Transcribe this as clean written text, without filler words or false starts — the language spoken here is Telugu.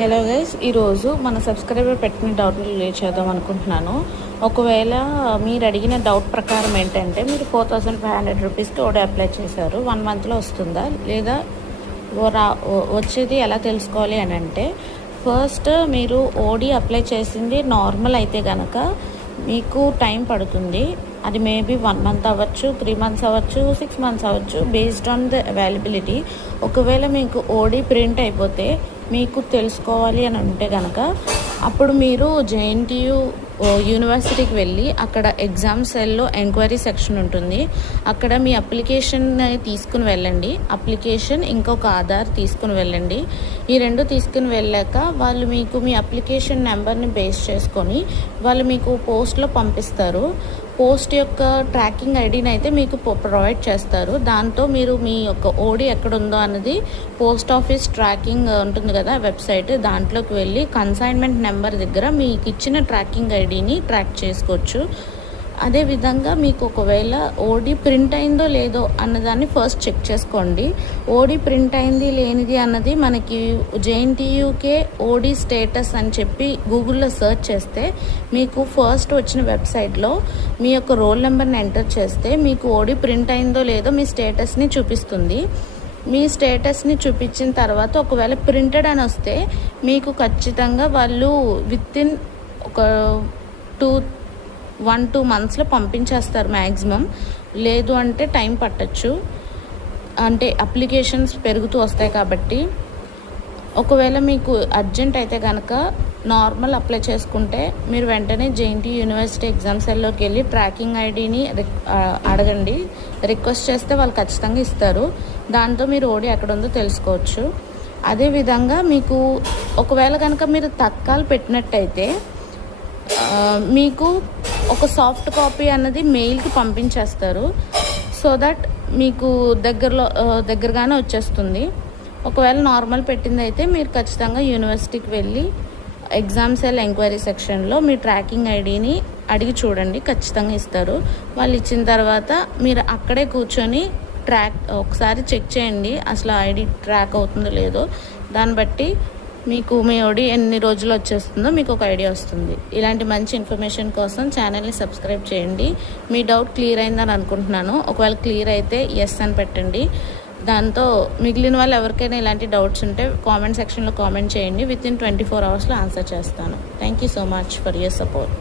హలో గైస్, ఈరోజు మన సబ్స్క్రైబర్ పెట్టిన డౌట్ని క్లియర్ చేద్దాం అనుకుంటున్నాను. ఒకవేళ మీరు అడిగిన డౌట్ ప్రకారం ఏంటంటే, మీరు 4500 రూపీస్కి ఓడి అప్లై చేశారు, 1 మంత్లో వస్తుందా లేదా వచ్చేది ఎలా తెలుసుకోవాలి అని అంటే, ఫస్ట్ మీరు ఓడి అప్లై చేసింది నార్మల్ అయితే కనుక మీకు టైం పడుతుంది. అది మేబీ 1 మంత్ అవ్వచ్చు, 3 మంత్స్ అవ్వచ్చు, 6 మంత్స్ అవ్వచ్చు, బేస్డ్ ఆన్ ద అవైలబిలిటీ. ఒకవేళ మీకు ఓడి ప్రింట్ అయిపోతే మీకు తెలుసుకోవాలి అని అంటే కనుక అప్పుడు మీరు జేఎన్టీయూ యూనివర్సిటీకి వెళ్ళి అక్కడ ఎగ్జామ్ సెల్లో ఎంక్వైరీ సెక్షన్ ఉంటుంది. అక్కడ మీ అప్లికేషన్ తీసుకుని వెళ్ళండి. అప్లికేషన్ ఇంకొక ఆధార్ తీసుకుని వెళ్ళండి. ఈ రెండు తీసుకుని వెళ్ళాక వాళ్ళు మీకు మీ అప్లికేషన్ నెంబర్ని బేస్ చేసుకొని వాళ్ళు మీకు పోస్ట్లో పంపిస్తారు. పోస్ట్ యొక్క ట్రాకింగ్ ఐడిని అయితే మీకు ప్రొవైడ్ చేస్తారు. దాంతో మీరు మీ యొక్క ఓడి ఎక్కడుందో అన్నది పోస్ట్ ఆఫీస్ ట్రాకింగ్ ఉంటుంది కదా వెబ్సైట్, దాంట్లోకి వెళ్ళి కన్సైన్మెంట్ నెంబర్ దగ్గర మీకు ఇచ్చిన ట్రాకింగ్ ఐడిని ట్రాక్ చేసుకోవచ్చు. అదేవిధంగా మీకు ఒకవేళ ఓడి ప్రింట్ అయిందో లేదో అన్నదాన్ని ఫస్ట్ చెక్ చేసుకోండి. ఓడి ప్రింట్ అయింది లేనిది అన్నది మనకి జేఎన్టీయూకే ఓడి స్టేటస్ అని చెప్పి గూగుల్లో సెర్చ్ చేస్తే మీకు ఫస్ట్ వచ్చిన వెబ్సైట్లో మీ యొక్క రోల్ నెంబర్ని ఎంటర్ చేస్తే మీకు ఓడి ప్రింట్ అయిందో లేదో మీ స్టేటస్ని చూపిస్తుంది. మీ స్టేటస్ని చూపించిన తర్వాత ఒకవేళ ప్రింటెడ్ అని వస్తే మీకు ఖచ్చితంగా వాళ్ళు వితిన్ ఒక 1-2 మంత్స్లో పంపించేస్తారు మ్యాక్సిమం. లేదు అంటే టైం పట్టచ్చు, అంటే అప్లికేషన్స్ పెరుగుతూ వస్తాయి కాబట్టి. ఒకవేళ మీకు అర్జెంట్ అయితే కనుక నార్మల్ అప్లై చేసుకుంటే మీరు వెంటనే జేఎన్టీయూ యూనివర్సిటీ ఎగ్జామ్ సెల్లోకి వెళ్ళి ట్రాకింగ్ ఐడిని అడగండి. రిక్వెస్ట్ చేస్తే వాళ్ళు ఖచ్చితంగా ఇస్తారు. దాంతో మీరు ఓడి ఎక్కడ ఉందో తెలుసుకోవచ్చు. అదేవిధంగా మీకు ఒకవేళ కనుక మీరు తత్కాల్ పెట్టినట్టయితే మీకు ఒక సాఫ్ట్ కాపీ అన్నది మెయిల్కి పంపించేస్తారు. సో దట్ మీకు దగ్గరగానే వచ్చేస్తుంది. ఒకవేళ నార్మల్ పెట్టింది అయితే మీరు ఖచ్చితంగా యూనివర్సిటీకి వెళ్ళి ఎగ్జామ్ సెల్ ఎంక్వైరీ సెక్షన్లో మీ ట్రాకింగ్ ఐడిని అడిగి చూడండి, ఖచ్చితంగా ఇస్తారు. వాళ్ళు ఇచ్చిన తర్వాత మీరు అక్కడే కూర్చొని ఒకసారి చెక్ చేయండి అసలు ఐడి ట్రాక్ అవుతుందో లేదో. దాన్ని బట్టి మీకు మీ ఓడి ఎన్ని రోజులు వచ్చేస్తుందో మీకు ఒక ఐడియా వస్తుంది. ఇలాంటి మంచి ఇన్ఫర్మేషన్ కోసం ఛానల్ని సబ్స్క్రైబ్ చేయండి. మీ డౌట్ క్లియర్ అయిందని అనుకుంటున్నాను. ఒకవేళ క్లియర్ అయితే ఎస్ అని పెట్టండి. దాంతో మిగిలిన వాళ్ళు ఎవరికైనా ఇలాంటి డౌట్స్ ఉంటే కామెంట్ సెక్షన్లో కామెంట్ చేయండి. వితిన్ 24 అవర్స్లో ఆన్సర్ చేస్తాను. Thank you so much for your support.